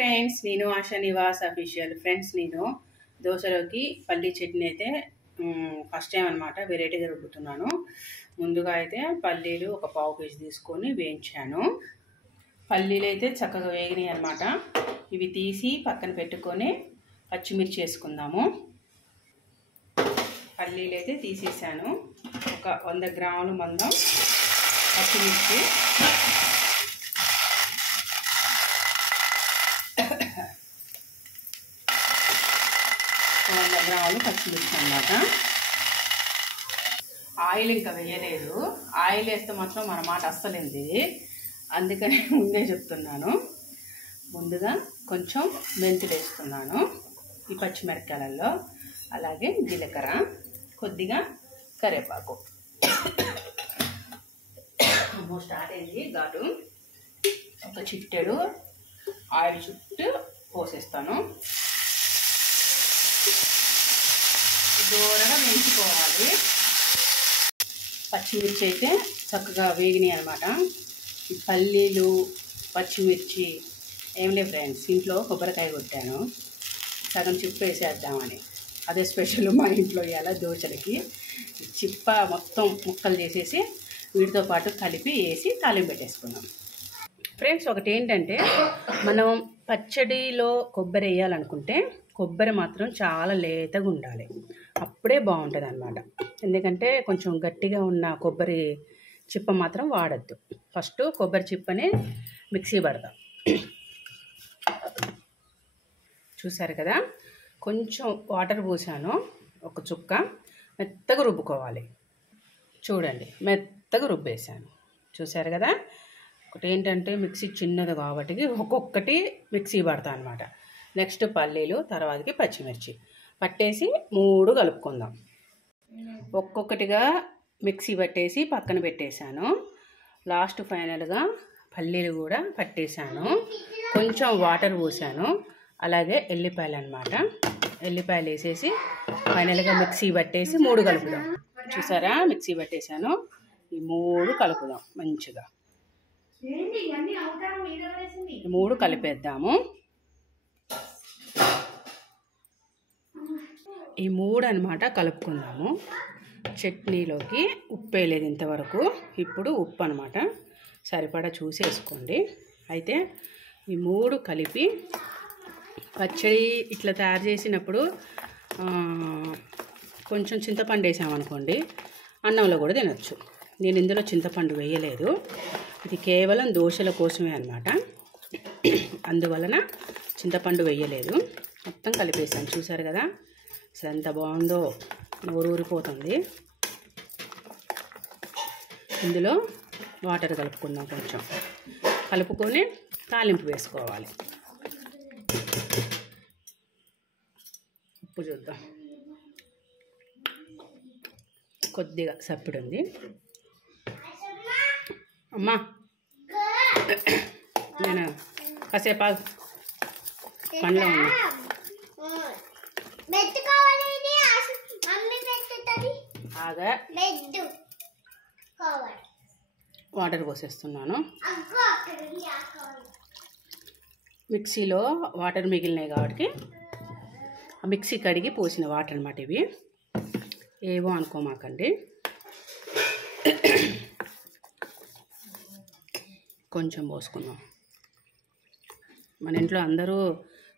Friends, నేను ASHA Nivas official. Friends, నేను దోశలోకి పల్లీ చట్నీ అయితే ఫస్ట్ టైం అనమాట వెరైటీగా రుబ్బుతున్నాను. ముందుగా అయితే పల్లీలు ఒక పావు కేజీ తీసుకొని వేయించాను. పల్లీలు అయితే చక్కగా వేగినాయి అనమాట. ఇవి తీసి పక్కన పెట్టుకొని పచ్చిమిర్చి వేసుకుందాము. పల్లీలు అయితే తీసేసాను. ఒక 100 గ్రాములు మందం పచ్చిమిర్చి, 100 గ్రాములు పచ్చిమిర్చి అన్నమాట. ఆయిల్ ఇంకా వేయలేదు. ఆయిల్ వేస్తే మాత్రం మన మాట అస్సలేంది, అందుకని ముందే చెప్తున్నాను. ముందుగా కొంచెం మెంతులు వేసుకున్నాను ఈ పచ్చిమిరపకాయలలో, అలాగే జీలకర్ర, కొద్దిగా కరివేపాకు. స్టార్ట్ అయింది ఘాటు. ఒక చిట్టెడు ఆయిల్ చుట్టూ పోసేస్తాను. దూరంగా వేయించుకోవాలి. పచ్చిమిర్చి అయితే చక్కగా వేగినాయి అనమాట. ఈ పల్లీలు, పచ్చిమిర్చి ఏం లేదు ఫ్రెండ్స్, ఇంట్లో కొబ్బరికాయ కొట్టాను, సగం చిప్ప వేసేద్దామని. అదే స్పెషల్ మా ఇంట్లో ఇవాళ దోశలకి. చిప్ప మొత్తం ముక్కలు చేసేసి వీటితో పాటు కలిపి వేసి తాలింపు పెట్టేసుకున్నాం. ఫ్రెండ్స్, ఒకటి ఏంటంటే, మనం పచ్చడిలో కొబ్బరి వేయాలనుకుంటే కొబ్బరి మాత్రం చాలా లేతగా ఉండాలి, అప్పుడే బాగుంటుంది అన్నమాట. ఎందుకంటే కొంచెం గట్టిగా ఉన్న కొబ్బరి చిప్ప మాత్రం వాడద్దు. ఫస్ట్ కొబ్బరి చిప్పని మిక్సీ పడదాం. చూసారు కదా, కొంచెం వాటర్ పోసాను, ఒక చుక్క. మెత్తగా రుబ్బుకోవాలి. చూడండి, మెత్తగా రుబ్బేసాను. చూసారు కదా. ఒకటి ఏంటంటే, మిక్సీ చిన్నది కాబట్టి ఒక్కొక్కటి మిక్సీ పడతా అనమాట. నెక్స్ట్ పల్లీలు, తర్వాతకి పచ్చిమిర్చి పట్టేసి 3 కలుపుకుందాం. ఒక్కొక్కటిగా మిక్సీ పట్టేసి పక్కన పెట్టేశాను. లాస్ట్ ఫైనల్గా పల్లీలు కూడా పట్టేశాను. కొంచెం వాటర్ పోసాను, అలాగే ఎల్లిపాయలు అనమాట. ఎల్లిపాయలు వేసేసి ఫైనల్గా మిక్సీ పట్టేసి 3 కలుపుదాం. చూసారా, మిక్సీ పట్టేశాను. ఈ 3 కలుపుదాం మంచిగా. 3 కలిపేద్దాము. ఈ 3 అనమాట కలుపుకుందాము. చట్నీలోకి ఉప్పు వేయలేదు ఇంతవరకు. ఇప్పుడు ఉప్పు అనమాట సరిపడా చూసి వేసుకోండి. అయితే ఈ 3 కలిపి పచ్చడి ఇట్లా తయారు చేసినప్పుడు కొంచెం చింతపండు వేసామనుకోండి, అన్నంలో కూడా తినొచ్చు. నేను ఇందులో చింతపండు వేయలేదు, ఇది కేవలం దోశల కోసమే అనమాట. అందువలన చింతపండు వేయలేదు. మొత్తం కలిపేసాను. చూసారు కదా, అసలు ఎంత బాగుందో, ఊరిపోతుంది. ఇందులో వాటర్ కలుపుకుందాం. కొంచెం కలుపుకొని తాలింపు వేసుకోవాలి. ఉప్పు చూద్దాం, కొద్దిగా సప్పిడి ఉంది. అమ్మా, నేను కాసేపు పనిలో ఉన్నా. వాటర్ పోసేస్తున్నాను. మిక్సీలో వాటర్ మిగిలినాయి కాబట్టి ఆ మిక్సీ కడిగి పోసిన వాటర్ అన్నమాట ఇవి. ఏవో అనుకోమాకండి. కొంచెం పోసుకుందాం. మన ఇంట్లో అందరూ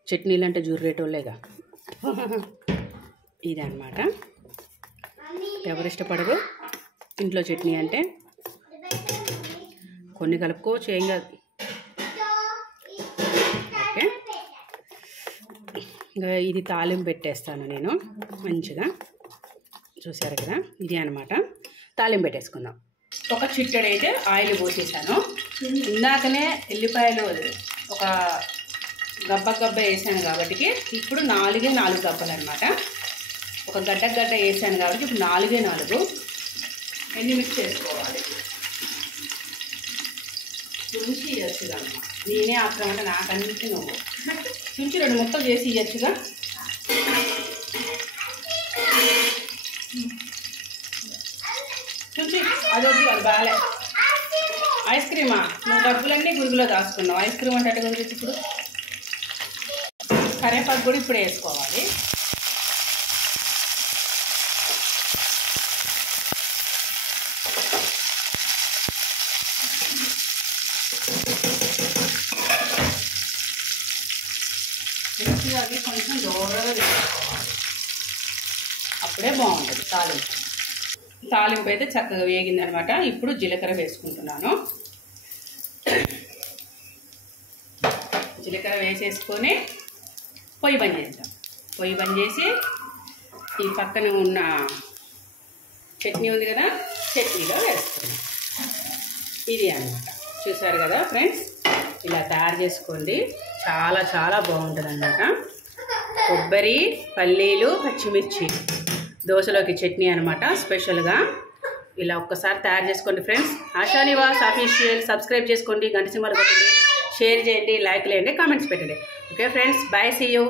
చట్నీలు అంటే జుర్రేటోళ్ళేగా. ఇదన్నమాట. ఎవరు ఇష్టపడరు ఇంట్లో చట్నీ అంటే. కొన్ని కలుపుకోవచ్చు, ఏం కాదు. ఓకే, ఇంకా ఇది తాలింపు పెట్టేస్తాను నేను మంచిగా. చూసారు కదా, ఇది అనమాట. తాలింపు పెట్టేసుకుందాం. ఒక చిట్టెడు అయితే ఆయిల్ పోసేసాను. ఇందాకనే ఎల్లిపాయలు ఒక గబ్బ వేసాను కాబట్టి ఇప్పుడు 4 గబ్బలు అనమాట. ఒక గడ్డ వేసాను కాబట్టి ఇప్పుడు 4 ఎన్ని మిక్స్ చేసుకోవాలి. తుంచి ఇవ్వచ్చుగా, నేనే ఆత్రం అంటే నాకన్నింటి నువ్వు తుంచి 2 ముక్కలు చేసి ఇవ్వచ్చుగా. తుంచి అదొద్దు, అది బాగాలే. ఐస్ క్రీమా, నువ్వు డబ్బులన్నీ గురుగులో దాచుకున్నావు. ఐస్ క్రీమ్ అంటే అటు ఇప్పుడు కరివేపాకు కూడా ఇప్పుడు వేసుకోవాలి. అవి కొంచెం దూరంగా వేసుకోవాలి, అప్పుడే బాగుంటుంది తాలింపు. తాలింపు అయితే చక్కగా వేగిందనమాట. ఇప్పుడు జీలకర్ర వేసుకుంటున్నాను. జీలకర్ర వేసేసుకొని పొయ్యి బంద్ చేద్దాం. పొయ్యి బంద్ చేసి ఈ పక్కన ఉన్న చట్నీ ఉంది కదా, చట్నీలో వేసుకుందాం. ఇది అన్నమాట. చూసారు కదా ఫ్రెండ్స్, ఇలా తయారు చేసుకోండి. చాలా చాలా బాగుంటుంది అన్నమాట. కొబ్బరి, పల్లీలు, పచ్చిమిర్చి దోశలోకి చట్నీ అనమాట. స్పెషల్గా ఇలా ఒక్కసారి తయారు చేసుకోండి friends. ASHA Nivas official subscribe చేసుకోండి, గంట సింబల్ కొట్టండి, షేర్ చేయండి, లైక్ చేయండి, కామెంట్స్ పెట్టండి. Okay friends, bye, see you.